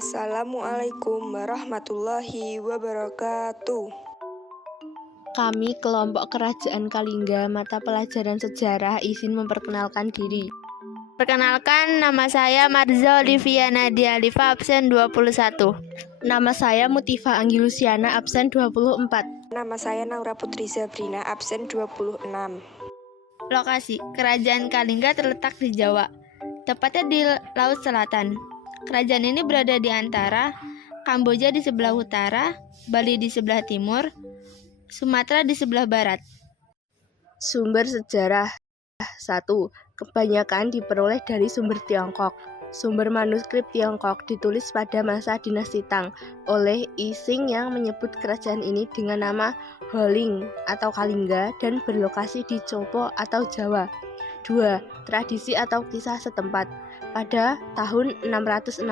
Assalamualaikum warahmatullahi wabarakatuh. Kami kelompok Kerajaan Kalingga mata pelajaran sejarah izin memperkenalkan diri. Perkenalkan, nama saya Marza Olivia Nadia Alifa, absen 21. Nama saya Mutifah Anggilusiana, absen 24. Nama saya Naura Putri Zabrina, absen 26. Lokasi, Kerajaan Kalingga terletak di Jawa, tepatnya di Laut Selatan. Kerajaan ini berada di antara Kamboja di sebelah utara, Bali di sebelah timur, Sumatera di sebelah barat. Sumber sejarah 1. Kebanyakan diperoleh dari sumber Tiongkok. Sumber manuskrip Tiongkok ditulis pada masa dinasti Tang oleh I Sing yang menyebut kerajaan ini dengan nama Holing atau Kalingga dan berlokasi di Copo atau Jawa. 2. Tradisi atau kisah setempat. Pada tahun 664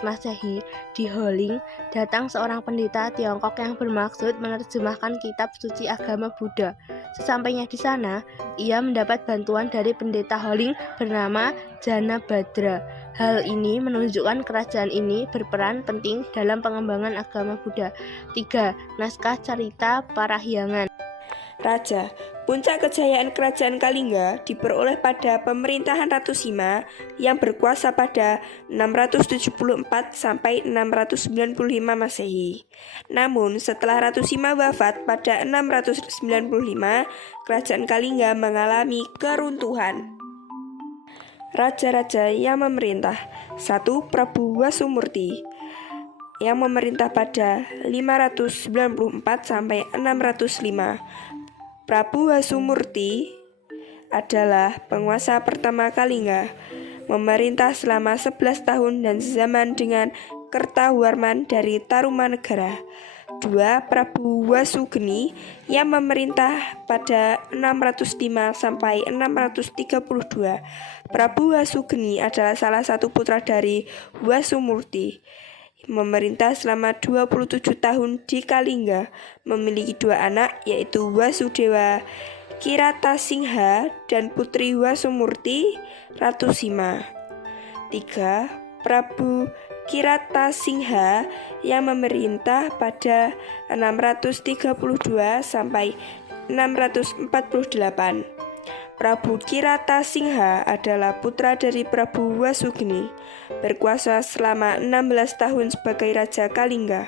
Masehi, di Holing datang seorang pendeta Tiongkok yang bermaksud menerjemahkan kitab suci agama Buddha. Sesampainya di sana, ia mendapat bantuan dari pendeta Holing bernama Janabhadra. Hal ini menunjukkan kerajaan ini berperan penting dalam pengembangan agama Buddha. 3. Naskah Carita Parahyangan. Raja, puncak kejayaan Kerajaan Kalingga diperoleh pada pemerintahan Ratu Sima yang berkuasa pada 674 sampai 695 Masehi. Namun, setelah Ratu Sima wafat pada 695, Kerajaan Kalingga mengalami keruntuhan. Raja-raja yang memerintah. 1. Prabu Wasumurti yang memerintah pada 594 sampai 605. Prabu Wasumurti adalah penguasa pertama Kalingga, memerintah selama 11 tahun dan sezaman dengan Kertawarman dari Tarumanegara. 2. Prabu Wasugeni yang memerintah pada 605 sampai 632. Prabu Wasugeni adalah salah satu putra dari Wasumurti, memerintah selama 27 tahun di Kalingga, memiliki 2 anak yaitu Wasudewa Kiratasingha dan putri Wasumurti, Ratu Sima. 3. Prabu Kiratasingha yang memerintah pada 632 sampai 648. Prabu Kiratasingha adalah putra dari Prabu Wasugeni, berkuasa selama 16 tahun sebagai Raja Kalingga.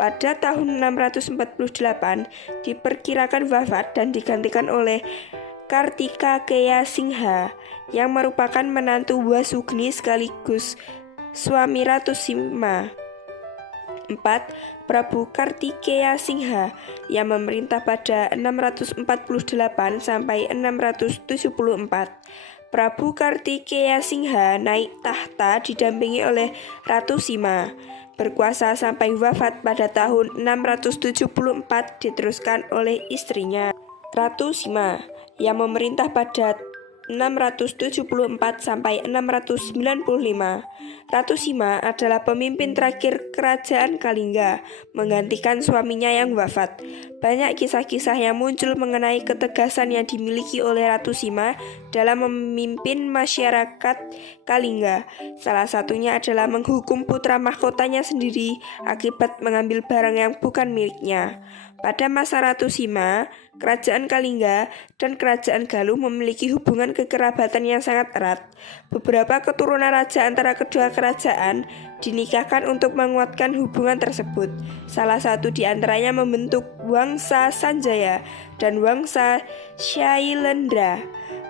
Pada tahun 648, diperkirakan wafat dan digantikan oleh Kartikeya Singha, yang merupakan menantu Wasugeni sekaligus suami Ratu Sima. 4. Prabu Kartikeya Singha yang memerintah pada 648 sampai 674. Prabu Kartikeya Singha naik tahta didampingi oleh Ratu Sima, berkuasa sampai wafat pada tahun 674, diteruskan oleh istrinya Ratu Sima yang memerintah pada 674 sampai 695. Ratu Sima adalah pemimpin terakhir Kerajaan Kalingga, menggantikan suaminya yang wafat. Banyak kisah-kisah yang muncul mengenai ketegasan yang dimiliki oleh Ratu Sima dalam memimpin masyarakat Kalingga. Salah satunya adalah menghukum putra mahkotanya sendiri akibat mengambil barang yang bukan miliknya. Pada masa Ratu Sima, Kerajaan Kalingga dan Kerajaan Galuh memiliki hubungan kekerabatan yang sangat erat. Beberapa keturunan raja antara kedua kerajaan dinikahkan untuk menguatkan hubungan tersebut. Salah satu di antaranya membentuk Wangsa Sanjaya dan Wangsa Shailendra.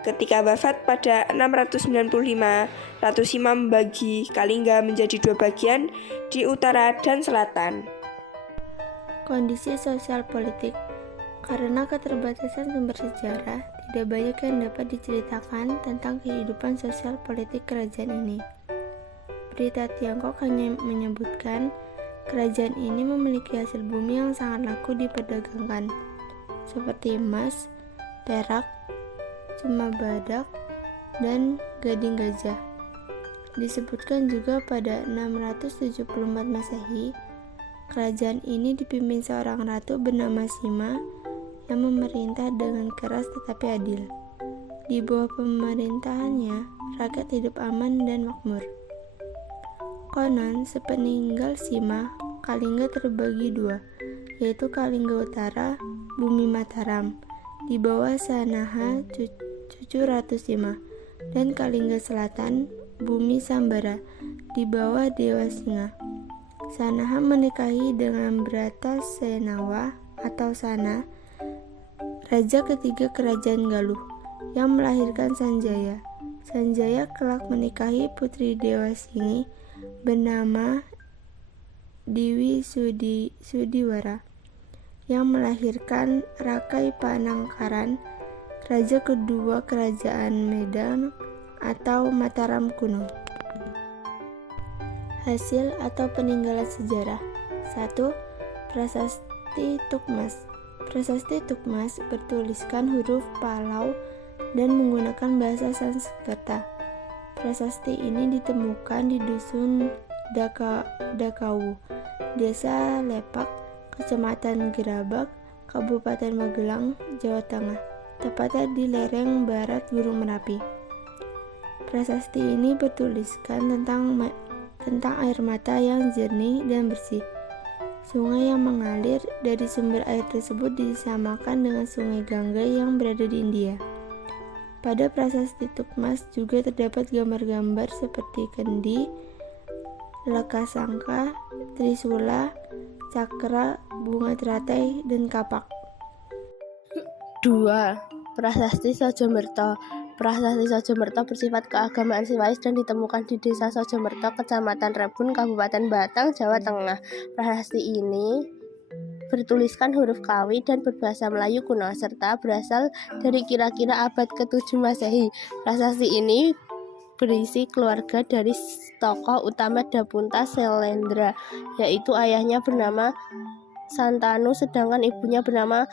Ketika wafat pada 695, Ratu Sima membagi Kalingga menjadi 2 bagian di utara dan selatan. Kondisi sosial politik. Karena keterbatasan sumber sejarah, tidak banyak yang dapat diceritakan tentang kehidupan sosial politik kerajaan ini. Berita Tiongkok hanya menyebutkan kerajaan ini memiliki hasil bumi yang sangat laku diperdagangkan, seperti emas, perak, cuma badak, dan gading gajah. Disebutkan juga pada 674 Masehi, kerajaan ini dipimpin seorang ratu bernama Sima yang memerintah dengan keras tetapi adil. Di bawah pemerintahannya, rakyat hidup aman dan makmur. Konon, sepeninggal Sima, Kalingga terbagi dua, yaitu Kalingga Utara, Bumi Mataram, di bawah Sanaha, cucu Ratu Sima, dan Kalingga Selatan, Bumi Sambara, di bawah Dewa Singa. Sanaha menikahi dengan Brata Senawa atau Sana, raja ketiga kerajaan Galuh, yang melahirkan Sanjaya. Sanjaya kelak menikahi putri Dewa Singi bernama Dewi Sudiwara, yang melahirkan Rakai Panangkaran, raja kedua kerajaan Medan atau Mataram kuno. Hasil atau peninggalan sejarah. 1. Prasasti Tukmas. Prasasti Tukmas bertuliskan huruf Palau dan menggunakan bahasa Sanskerta. Prasasti ini ditemukan di dusun Dakawu, Desa Lepak, Kecamatan Gerabak, Kabupaten Magelang, Jawa Tengah, tepatnya di lereng barat Gunung Merapi. Prasasti ini bertuliskan tentang air mata yang jernih dan bersih. Sungai yang mengalir dari sumber air tersebut disamakan dengan Sungai Gangga yang berada di India. Pada prasasti Tukmas juga terdapat gambar-gambar seperti kendi, lekasangka, trisula, cakra, bunga teratai, dan kapak. 2. Prasasti Sojomerto. Prasasti Sojomerto bersifat keagamaan Siwais dan ditemukan di Desa Sojomerto, Kecamatan Rebun, Kabupaten Batang, Jawa Tengah. Prasasti ini bertuliskan huruf Kawi dan berbahasa Melayu kuno serta berasal dari kira-kira abad ke-7 Masehi. Prasasti ini berisi keluarga dari tokoh utama Dapunta Selendra, yaitu ayahnya bernama Santanu sedangkan ibunya bernama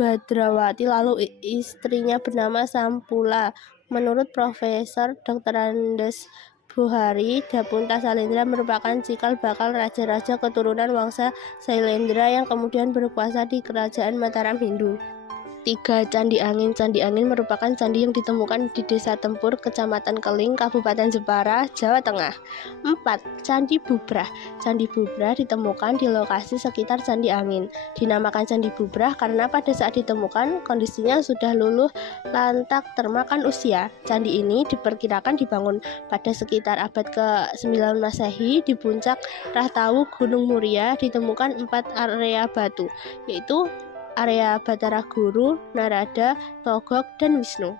Badrawati, lalu istrinya bernama Sampula. Menurut Profesor Dr. Andes Buhari, Dapunta Salendra merupakan cikal bakal raja-raja keturunan Wangsa Sailendra yang kemudian berkuasa di kerajaan Mataram Hindu. 3. Candi Angin. Candi Angin merupakan candi yang ditemukan di Desa Tempur, Kecamatan Keling, Kabupaten Jepara, Jawa Tengah. 4. Candi Bubrah. Candi Bubrah ditemukan di lokasi sekitar Candi Angin. Dinamakan Candi Bubrah karena pada saat ditemukan kondisinya sudah luluh lantak termakan usia. Candi ini diperkirakan dibangun pada sekitar abad ke-9 Masehi. Di puncak Rahtawu Gunung Muria ditemukan 4 area batu, yaitu area Batara Guru, Narada, Togok, dan Wisnu.